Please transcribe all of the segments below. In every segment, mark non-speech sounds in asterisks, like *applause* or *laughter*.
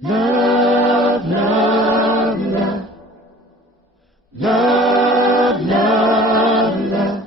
Love, love, love. Love, love, love.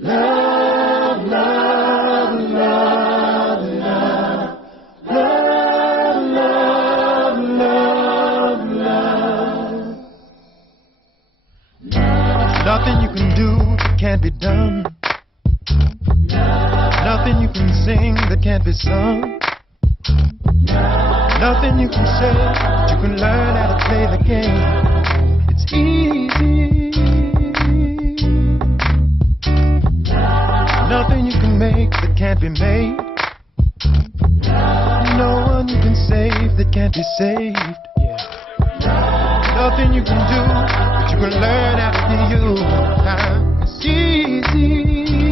Love, love, love, love. Nothing you can do can't be done. Nothing you can sing that can't be sung. Nothing you can say you can learn how to play the game. It's easy. Nothing you can make that can't be made. No one you can save that can't be saved. Nothing you can do, but you can learn how to you. Ah, It's easy.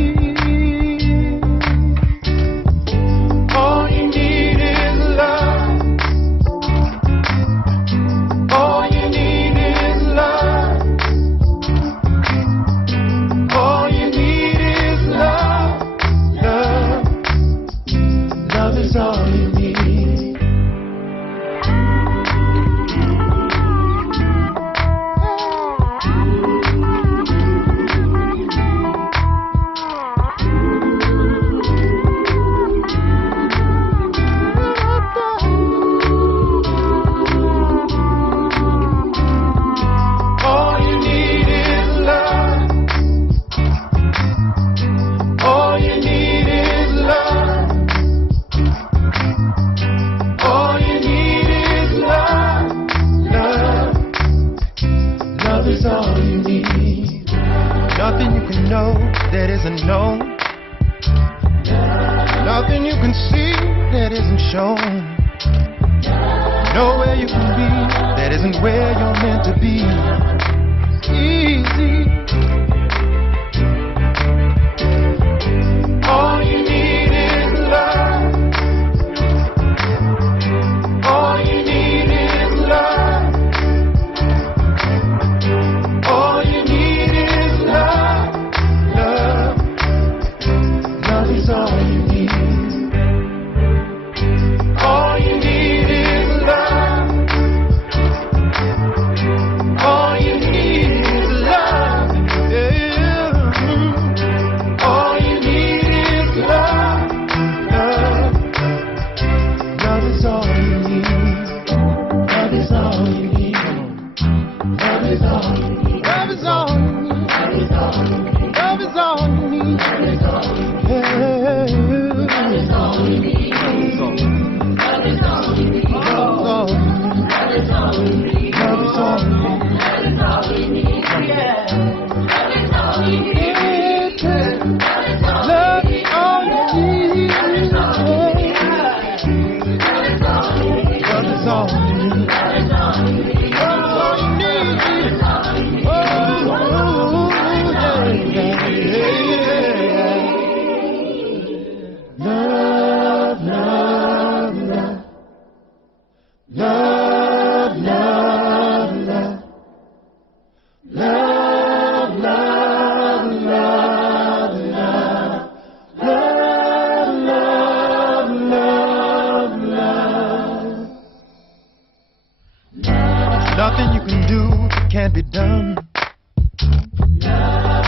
Can't be done.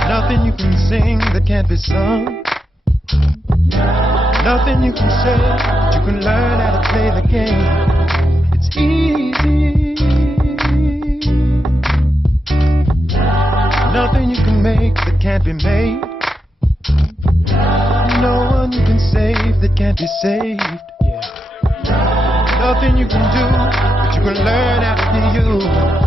Nothing you can sing that can't be sung. Nothing you can say that you can learn how to play the game. It's easy. Nothing you can make that can't be made. No one you can save that can't be saved. Nothing you can do, but you can learn how to be you.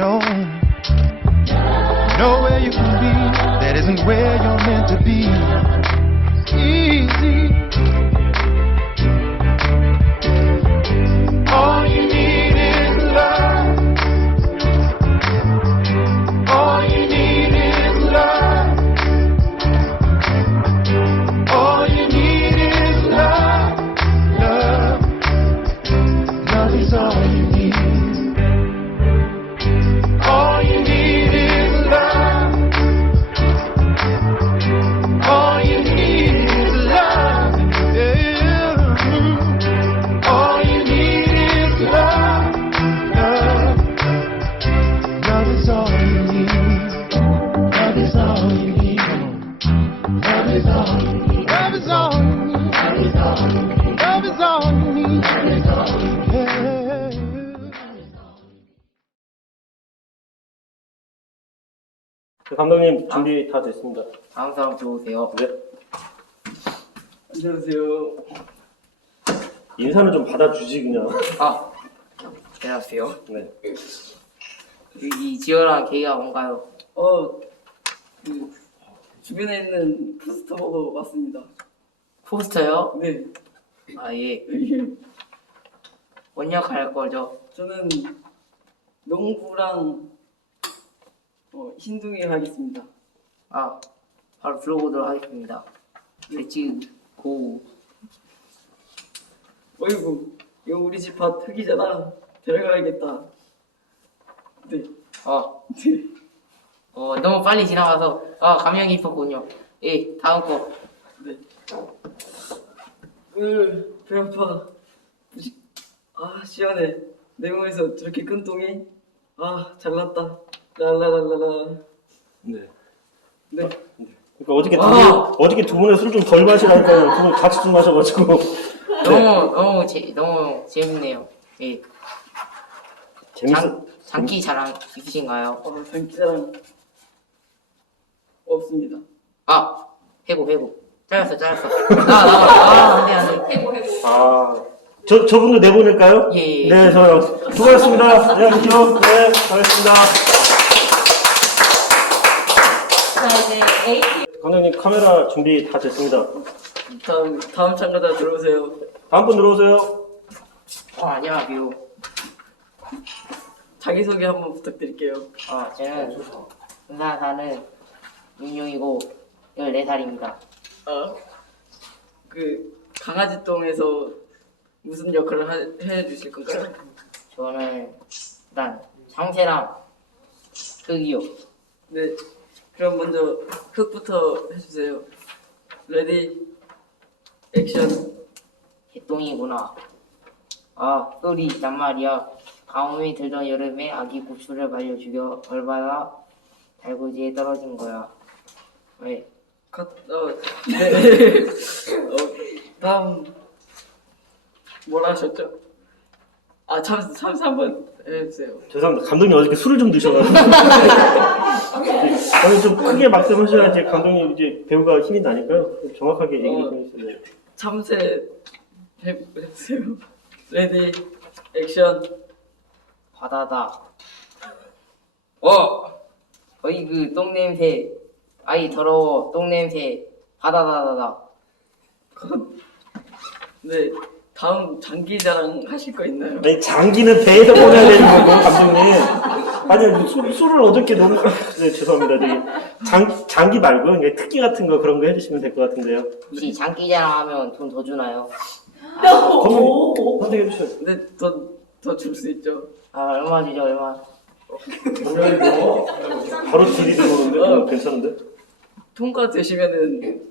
Shown. Nowhere you can be that isn't where you're meant to be. 감독님 준비 다 됐습니다. 다음 사람 들어오세요. 네. 안녕하세요. 인사는 좀 받아주지 그냥. 아, 안녕하세요. 네. 이 지어랑 계기가 뭔가요? 어, 그 주변에 있는 포스터 보고 왔습니다. 포스터요? 네, 아 예. 뭔 역할 할 거죠? 저는 농구랑 어, 흰둥이 하겠습니다. 아, 바로 들어보도록 하겠습니다. 렛츠 고. 어이구, 이거 우리 집 밭 흙이잖아. 데려가야겠다. 네, 어, 네. 어 너무 빨리 지나가서 아 감명이 깊었군요. 예, 다음 거. 네. 으, 배 아파. 아, 시원해. 내 몸에서 저렇게 큰 똥이. 아, 잘났다. 랄라랄라라. 네. 네. 그러니까 어저께 두 아! 분, 어저께 두 분의 술 좀 덜 마시라니까요. 두분 같이 좀 마셔가지고. 너무 너무 재 너무 재밌네요. 예. 재밌어. 장 장기 자랑 있으신가요? 어, 장기자랑 없습니다. 아, 해고 해고. 잘랐어 잘랐어. 아, 아, 아, 안돼 안 돼. 아, 저 저분도 내보낼까요? 예, 예. 네, 저요. 수고하셨습니다. 안녕하세요. 네, 잘했습니다. 자 이제 감독님 카메라 준비 다 됐습니다. 다음 다음 참가자 들어오세요. 다음 분 들어오세요. 어, 안녕하세요. 자기 소개 한번 부탁드릴게요. 어, 저는 군산 사는 민용이고 14살입니다. 아, 그 강아지 똥에서 무슨 역할을 하, 해주실 건가요? 저는 일단 상세랑 흑이요. 네, 그럼 먼저 흙부터 해주세요. 레디, 액션. 개똥이구나. 아, 쏘리, 난 말이야. 가뭄이 들던 여름에 아기 고추를 말려 죽여 얼마나 달구지에 떨어진 거야. 왜? 컷. 어, 네. *laughs* 어, 다음 뭐라 하셨죠? 아, 참스 참스 한번 해주세요. 죄송합니다. 감독님 어저께 술을 좀 드셔가지고. *laughs* 저는 좀 크게 말씀하셔야지 감독님 이제 배우가 힘이 나니까요. 좀 정확하게 얘기해 주세요. 참새 해, 해주세요. 레디, 액션. 바다다. 어! 거의 그 똥냄새. 아이 더러워. 똥냄새. 바다다다다. 네, 다음 장기 자랑 하실 거 있나요? 아니 장기는 배에서 보내야 되는 거고 감독님. 아니 술, 술을 어저께 너무 *laughs* 네, 죄송합니다. 네. 장 장기 말고 그냥 특기 같은 거 그런 거 해주시면 될 것 같은데요. 혹시 장기자랑 하면 돈 더 주나요? 감독님 선택해 주셔요. 네, 더, 더 줄 수 있죠. 아, 얼마 주죠, 얼마? 바로 딜이 들어오는데 어, 괜찮은데? 통과 되시면은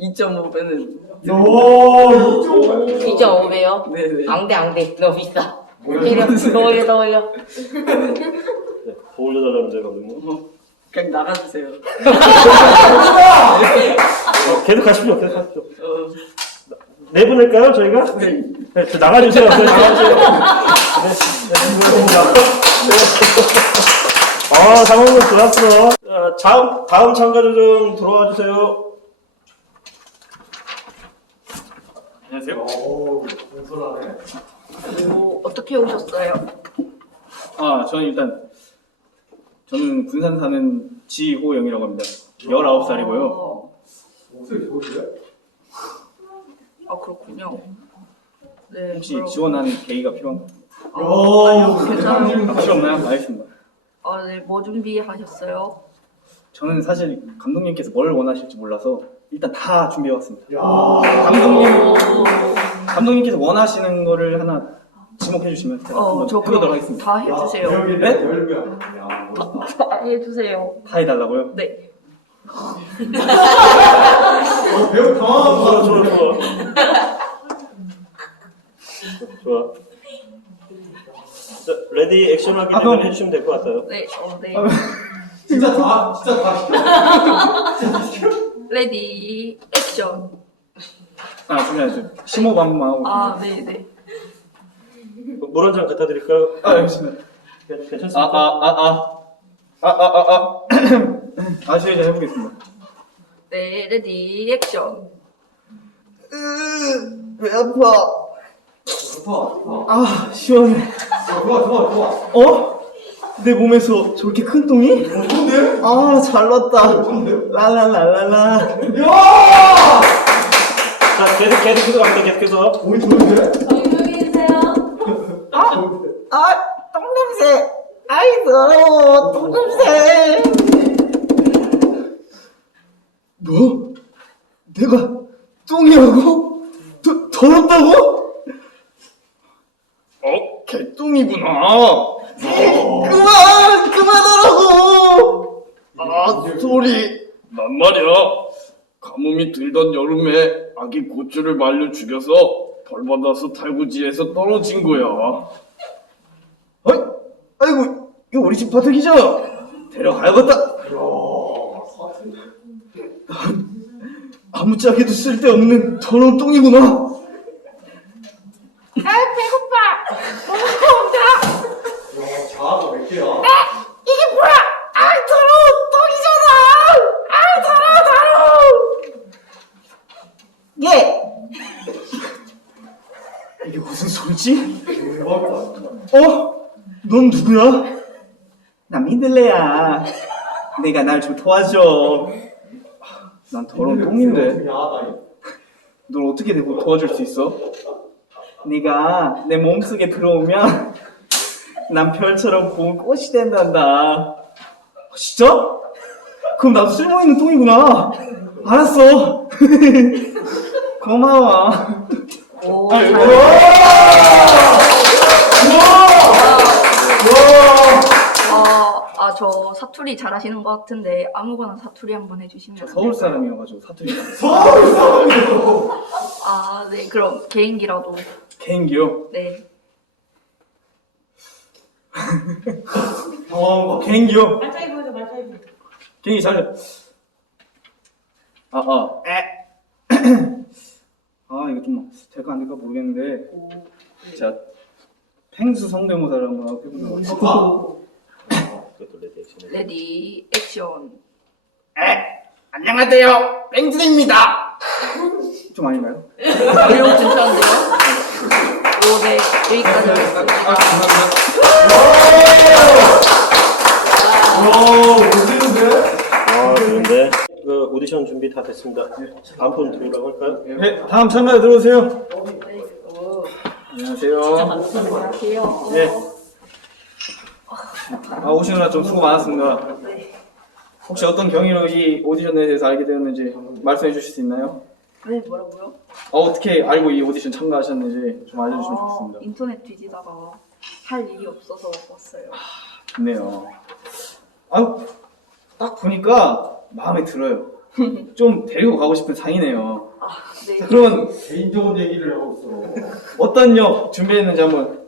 2.5배는 2.5배요? 네네. 앙대, 앙대. 너무 비싸. 때려, 더 올려, 더 올려. 네, 더 올려달라는데 감독님. 어, 그냥 나가주세요. 어, 계속 가십시오. 계속 가십시오. 어, 내보낼까요 저희가? 네. 네, 저 나가주세요. 저희 나가주세요. 네, 네, 수고하셨습니다. 네. 아, 상황은 좋았어. 자, 다음, 다음 참가자 좀 들어와 주세요. 안녕하세요. 뭐 어떻게 오셨어요? 아, 저는 일단 저는 군산 사는 지호영이라고 합니다. 19살이고요. 어... 아 그렇군요. 네. 혹시 그럼- 지원하는 계기가 필요한가요? 아, 아니요 괜찮아요. 아, 필요 없나요? 알겠습니다. 아 네. 뭐 준비하셨어요? 저는 사실 감독님께서 뭘 원하실지 몰라서 일단 다 준비해 왔습니다. 감독님, 감독님께서 원하시는 거를 하나 지목해 주시면 제가 어 한번 저 해보도록 그럼 하겠습니다. 다 해주세요. 네? 다 해주세요. 다 해달라고요? 네. 좋아, 좋아, 좋아. 좋아. 자, 레디 액션 하기 아, 그럼- 해주시면 될 것 같아요. 네. 어 네. 진짜 다, 진짜 다 시켜. 레디 액션. 아, 잠시만요. 심호흡 한 번만 하고. 아 네네. 물 한 잔 갖다 드릴까요? 아, 알겠습니다. 괜- 아, 괜찮습니까? 아, 아, 아. 아, 아, 아, 아. 아, *clears throat* 시작 해보겠습니다. 네 레디 액션. 왜 아파? 아, 시원해. 좋아, 좋아, 좋아. 어? 내 몸에서 저렇게 큰 똥이? 좋은데? 아, 잘 났다. 라라라라라. 야! 자, 계속, 계속해서 갑니다, 계속해서. 오이 좋은데? 저희 조용히 해주세요. 아, 똥 냄새. 아이, 더러워. 똥 냄새. 뭐? 내가 똥이라고? 더, 더럽다고? 어, 개똥이구나. 그만! 그만하라고! 아, 소리. 난 말이야. 가뭄이 들던 여름에 아기 고추를 말려 죽여서 벌 받아서 달구지에서 떨어진 거야. 어이? 아이고, 이거 우리 집 바닥이죠? 데려가야겠다. 아무짝에도 쓸데없는 더러운 똥이구나. 아 배고파. 자아가 몇 개야? 이게 뭐야? 아 더러워 똥이잖아. 아 더러워 더러워. 예! 이게 무슨 소리지? 대박이다. 어? 넌 누구야? 나 민들레야. 내가 날 좀 도와줘. 난 더러운 똥인데. 야하다. 널 어떻게 내가 도와줄 수 있어? 네가 내 몸속에 들어오면 난 별처럼 고운 꽃이 된단다. 아, 진짜? 그럼 나도 쓸모있는 똥이구나. 알았어. *laughs* 고마워. 오, 아이고. 아, 아, 저 사투리 잘하시는 것 같은데 아무거나 사투리 한번 해주시면 저안 서울 될까요? 사람이어가지고 사투리. *laughs* 서울 사람이요. 아, 네, 그럼 개인기라도 개인기요? 네. 당황한 거. 개인기요? 말차이 보여줘, 말차이 보여줘. 개인기 잘해. 아, 아. 에. *clears throat* 아, 이거 좀 될까 안 될까 모르겠는데. 자, 펭수 성대모사를 한번 해보도록 하겠습니다. 그것도 레디 액션. 레디 액션. 안녕하세요. 펭수입니다. *laughs* 좀 아닌가요? 이런 괜찮은데요? 오, 네, 여기까지 하겠습니다. 아, 감사합니다. 아, 좋은데. 그 오디션 준비 다 됐습니다. 다음 분 들어오라고 할까요? 네, 다음 참가자 들어오세요. 안녕하세요. 네. 아, 오시느라 좀 수고 많았습니다. 네. 혹시 어떤 경위로 이 오디션에 대해서 알게 되었는지 말씀해 주실 수 있나요? 네, 뭐라고요? 어, 어떻게 알고 이 오디션 참가하셨는지 좀 알려주시면 아, 좋겠습니다. 인터넷 뒤지다가 할 일이 없어서 왔어요. 좋네요. 아, 딱 보니까 마음에 들어요. *laughs* 좀 데리고 가고 싶은 상이네요. 아, 네. 자, 그러면 개인적인 얘기를 하고 있어. 어떤 역 준비했는지 한번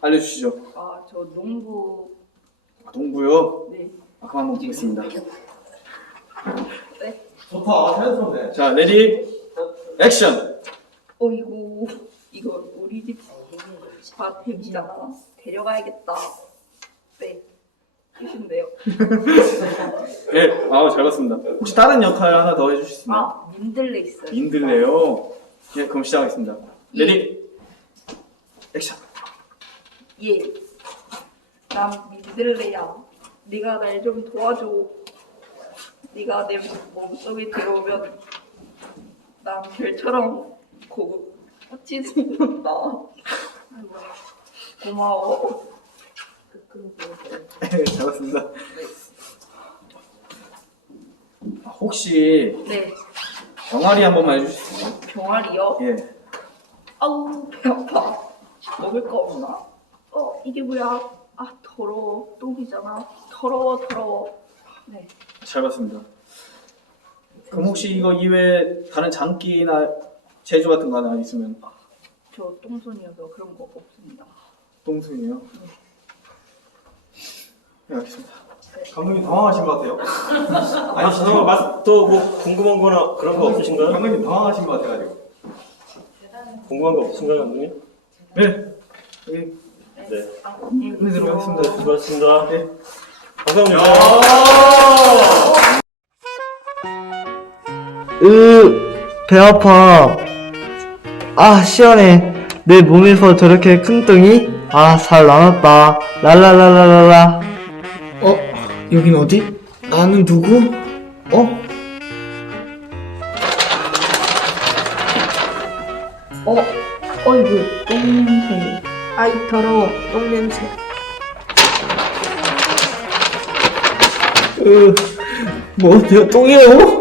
알려주시죠. 아, 저 농구, 아, 농구요? 네. 아, 그럼 한번 보겠습니다. *laughs* 네. 좋다. 자연스럽네. 자, 레디, 액션! 어이구, 이거 우리 집 밭이잖아. 데려가야겠다. 네. 끝인데요. 네, 아, 잘 봤습니다. 혹시 다른 역할 하나 더 해주실 수 있나요? 아, 민들레 있어요. 민들레요. 예, 그럼 시작하겠습니다. 레디, 액션. 예. 난 믿을래야. 네가 날 좀 도와줘. 네가 내 몸속에 들어오면 난 별처럼 고 꽃이된다 고마워. 네, 잘했습니다. 아, 혹시 네. 병아리 한 번만 해주실 수 있나요? 병아리요? 예. 아우 배 아파. 먹을 거 없나? 어 이게 뭐야? 아 더러워. 똥이잖아. 더러워 더러워. 네. 잘 봤습니다. 그럼 혹시 이거 이외에 다른 장기나 제주 같은 거 하나 있으면 저 똥손이어서 그런 거 없습니다. 똥순이요? 네, 알겠습니다. 감독님 당황하신 것 같아요. *laughs* 아니, 잠깐만, 맛, 또뭐 궁금한 거나 그런 거 없으신가요? 감독님 당황하신 것 같아가지고. 궁금한 거 없으신가요, 감독님? 네. 여기 네. 아, 안녕히 끝내도록 계세요. 하겠습니다. 수고하셨습니다. 네. 감사합니다. 으, 배 아파. 아, 시원해. 내 몸에서 저렇게 큰 똥이? 아, 잘 나왔다. 랄랄랄랄랄라. 어, 여긴 어디? 나는 누구? 어? 어, 어이구, 똥 냄새. 아이, 더러워, 똥 냄새. 으, 뭐, 내가 똥이라고?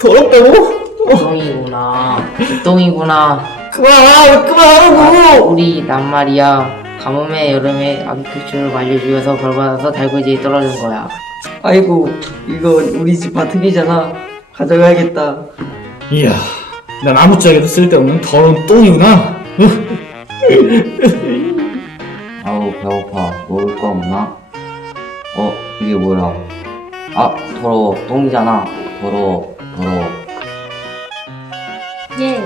더럽다고? 똥이구나. 똥이구나. 그만, 그만하라고! 우리 낱말이야. 가뭄에 여름에 아기 큐츠를 말려주어서 벌받아서 달구지에 떨어진 거야. 아이고 이거 우리 집 바특이잖아. 가져가야겠다. 이야, 난 아무짝에도 쓸데없는 더러운 똥이구나. *laughs* 아우 배고파 먹을 거 없나? 어 이게 뭐야 아 더러워 똥이잖아 더러워 더러워 예,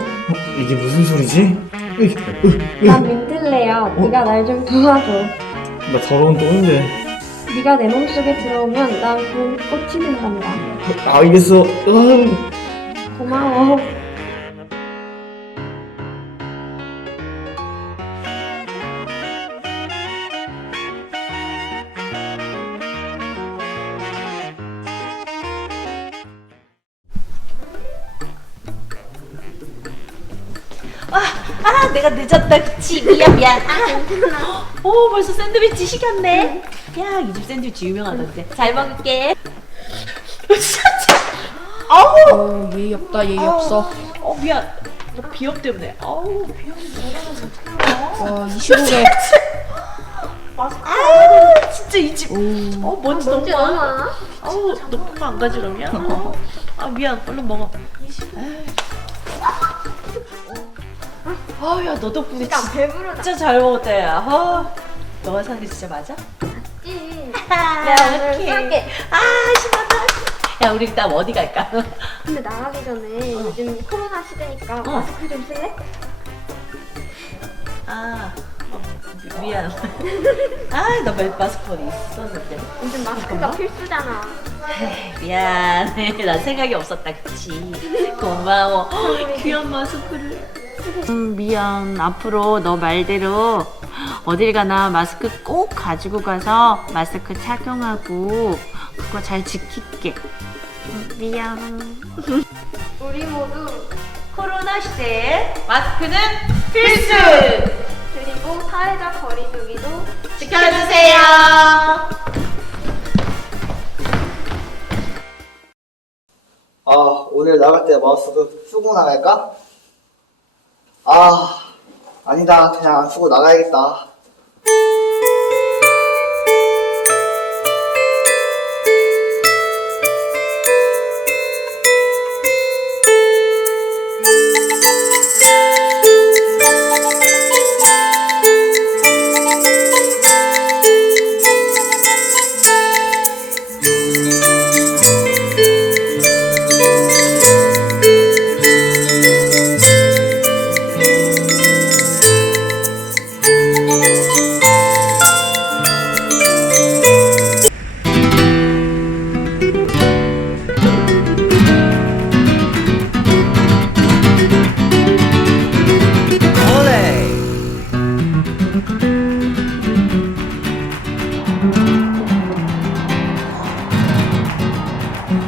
이게 무슨 소리지? 난 민들레야. 네가 날 좀 도와줘. 나 더러운 똥인데. 네가 내 몸속에 들어오면 난 봄 꽃이 된단다. 알겠어. 으. 고마워. 내가 늦었다. 그치? 미안, 미안. 아, 오, 벌써 샌드위치 시켰네. 야, 이 집 샌드위치 유명하던데. 잘 먹을게. 아우! 예의 없다, 예의 없어. 어, 미안. 너 비염 때문에. 아우, 비염이 와, 이 시국에. 아, 진짜 이 집. 어, 먼지 너무 많아. 아우, 너폼안 가지러냐? 아, 미안. 얼른 먹어. 아, 야, 너 덕분에 나 배부르다. 진짜 잘 먹었다, 야. 아, 너가 산 게 진짜 맞아? 응. *laughs* 야, 오늘. 쏠게. 아, 신난다. 야, 우리 일단 어디 갈까? *laughs* 근데 나가기 전에 요즘 코로나 시대니까 마스크 좀 쓸래? 아, 어, 미- 미안. *laughs* 아, 나 멜- 마스크 있었는데. 요즘 마스크가 필수잖아. 미안. 난 생각이 없었다, 그치? 고마워. 귀한 마스크를. 음, 미안. 앞으로 너 말대로 어딜 가나 마스크 꼭 가지고 가서 마스크 착용하고 그거 잘 지킬게. 음, 미안. *laughs* 우리 모두 코로나 시대에 마스크는 필수! 그리고 사회적 거리두기도 지켜주세요! 아, 오늘 나갈 때 마우스도 쓰고 나갈까? 아, 아니다. 그냥 안 쓰고 나가야겠다.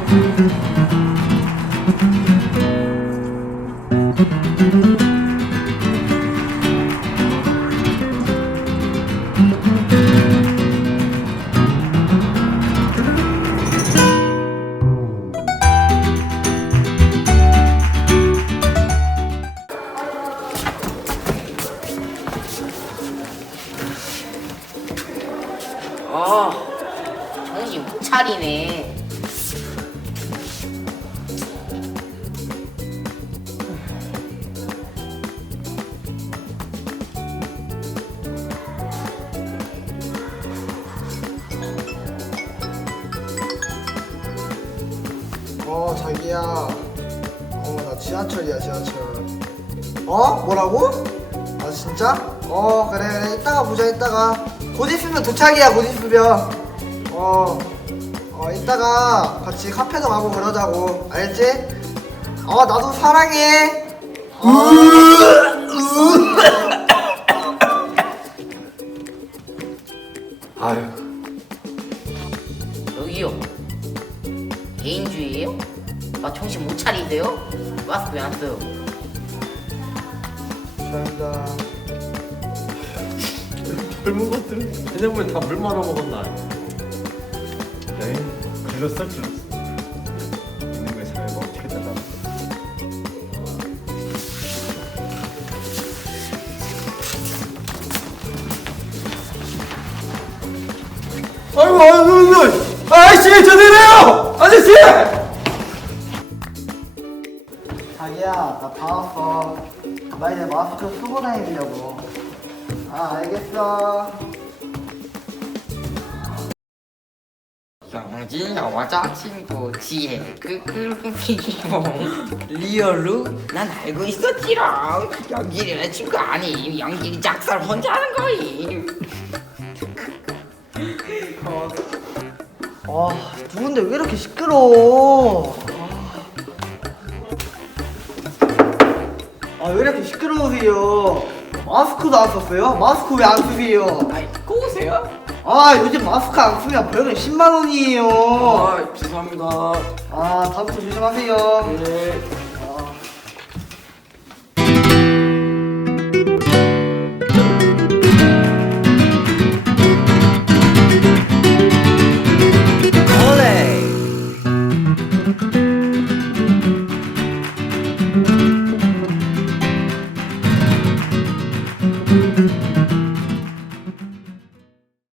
Mm-hmm. 어 자기야 어 나 지하철이야 지하철 어? 뭐라고? 아 진짜? 어 그래 그래 이따가 보자 이따가 곧 있으면 도착이야 곧 있으면 어, 어 이따가 같이 카페도 가고 그러자고 알지? 어 나도 사랑해 아 마스크 왜 안 써요? 감사합니다 젊은 것들은 저녁물 다물 말아 먹었나? 에이, 글렀어, 글렀어. 나다 왔어. 나 이제 마스크 쓰고 다니려고. 아 알겠어. 영진 여자 친구 지혜 끄끄르기용 리얼로 난 알고 있었지롱. 영진이 내 친구 아님 영진이 작살 혼자 하는 거임. 아 누군데 왜 이렇게 시끄러워 아 왜 이렇게 시끄러우세요 마스크도 안 썼어요? 마스크 왜 안 쓰세요? 아이 꼬우세요? 아 요즘 마스크 안 쓰면 벌금 10만 원이에요 아 죄송합니다 아 다음부터 조심하세요 네